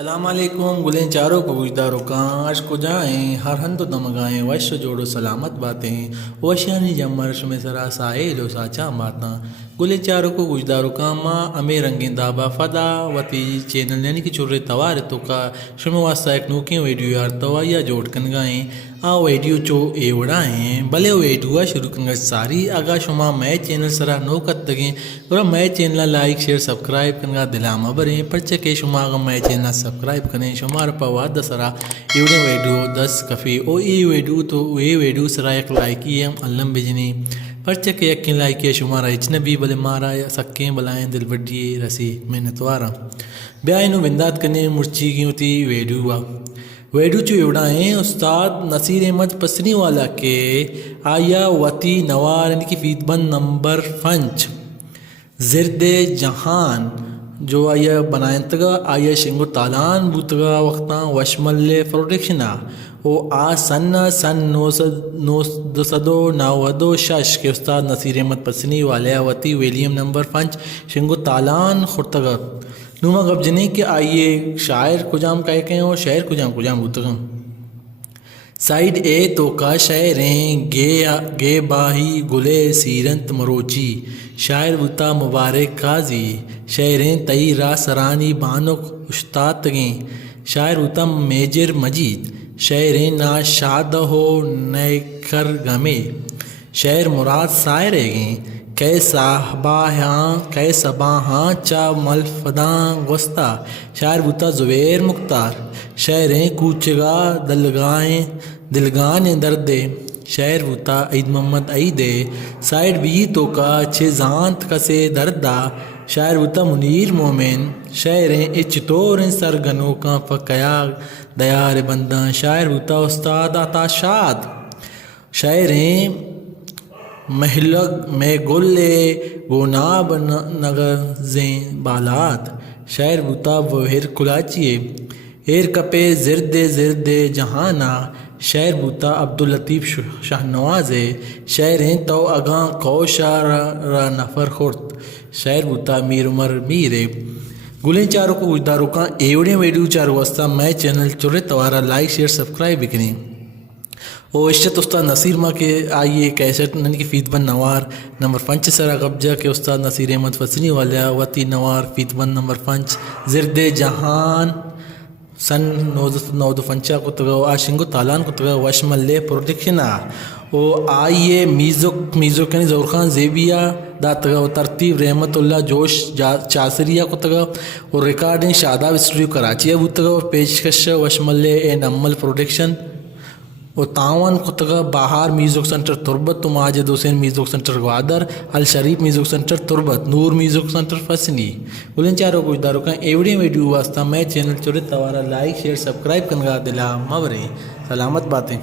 السلام علیکم گلیں چاروں کو گجداروں کانش کو جائیں ہر ہن تو دمگائیں وش جوڑو سلامت باتیں وشانی جمرش میں سرا سائے لو ساچا ماتاں گلیں چاروں کو گجداروں کاما امے رنگین دابا فدا وتی چینل یعنی کہ چورے توار تو کا شمی واسطہ ایک نوکیں ویڈیو یار توایا جوڑ کن گائیں آ ویڈیو چو ایوڑائیں بلے ویڈیو شروع کن گا ساری اگا شما میں چینل سرا نو کت دگیں اور میں چینل لائک شیئر سبسکرائب کن گا دلاما بریں پرچہ کے شما اگا میں چینل سبسکرائب کریں شمار پواد سرا ایوڑے ویڈیو 10 کفی او ای ویڈیو تو اے ویڈیو سرا ایک لائکی ہم علم بجنی پرچہ کے یقین لائکی شمارا اجنبی بلے مارا سکیں بلائیں دل بڑی رسی محنت وارا بیائنو بندات کرنے مرچی کی ہوتی ویڈیو چو ایوڑائیں استاد نصیر احمد پسنی والا کے آیا وتی نوار ان کی فیت بند نمبر 5 زرد جہان جو آیا بنائیں تگا آیا شنگو تالان بوتگا وقتاں وشمل پروڈکشنا او آ سن 996 کے استاد نصیر احمد پسنی والے وتی ویلیم نمبر 5 شنگو تالان خورتگا نوما گب جنے کہ آئیے شاعر کجام کہیں اور شاعر کجام بوتگم سائیڈ اے تو کا شاعریں گے باہی گلے سیرنت مروچی شاعر بوتا مبارک قاضی شاعریں تئی را سرانی بانک اشتاد تگیں شاعر بوتا میجر مجید شاعریں نا شاد ہو نیکر گمے شاعر مراد سائر گیں کئے صبا ہاں چا ملفداں گوستا شاعر بوتا زبیر مختار شاعریں کوچگا دلگان دردے شاعر بوتا عید محمد عیدے سائڈ بی تو کا چھ کسے دردہ شاعر بوتا منیر مومن شاعریں اچتور سرگنوں کا فکیا دیار بنداں شاعر بوتا استاد عطا شاد شاعریں محلگ میں گلے گوناب نغزیں بالات شاعر بوتا وہر کلاچیے ایر کپے زرد جہانا شاعر بوتا عبداللطیف شاہ نوازے شاعریں تو اگاں کوشا را نفر خورت شاعر بوتا میر عمر میرے گلیں چاروں کو گجداروں کا ایوڑے ویڈیو چاروں واسطہ میں چینل چورے توارا لائک شیئر سبسکرائب بکنی او اشت استاد نصیر ماں کے آئیے کیسٹ نن کی فیت بند نوار نمبر 5 سرا قبضہ کے استاد نصیر احمد پسنی والا وتی نوار فیت بند نمبر 5 زرد جہان سن 995 کو تگا آشنگو تالان کو تگا وشمل پروڈکشنا او آئیے میزو کنی ظہور خان زیبیا دا تگا و ترتیب رحمت اللہ جوش چاسریہ کو تگا اور ریکارڈنگ شاداب اسٹوڈیو کراچی ابو تگا اور پیشکش وشمل این عمل پروڈکشن و تعاون کو تگا باہر میوزک سنٹر تربت تو ماجد حسین میوزک سنٹر گوادر الشریف music centre Turbat Noor music centre فسنی بلن چاروں کچھ داروں کا ایوڑی ویڈیو واسطہ میں چینل چورے توارا لائک شیئر سبسکرائب کنگا دلا مورے سلامت باتیں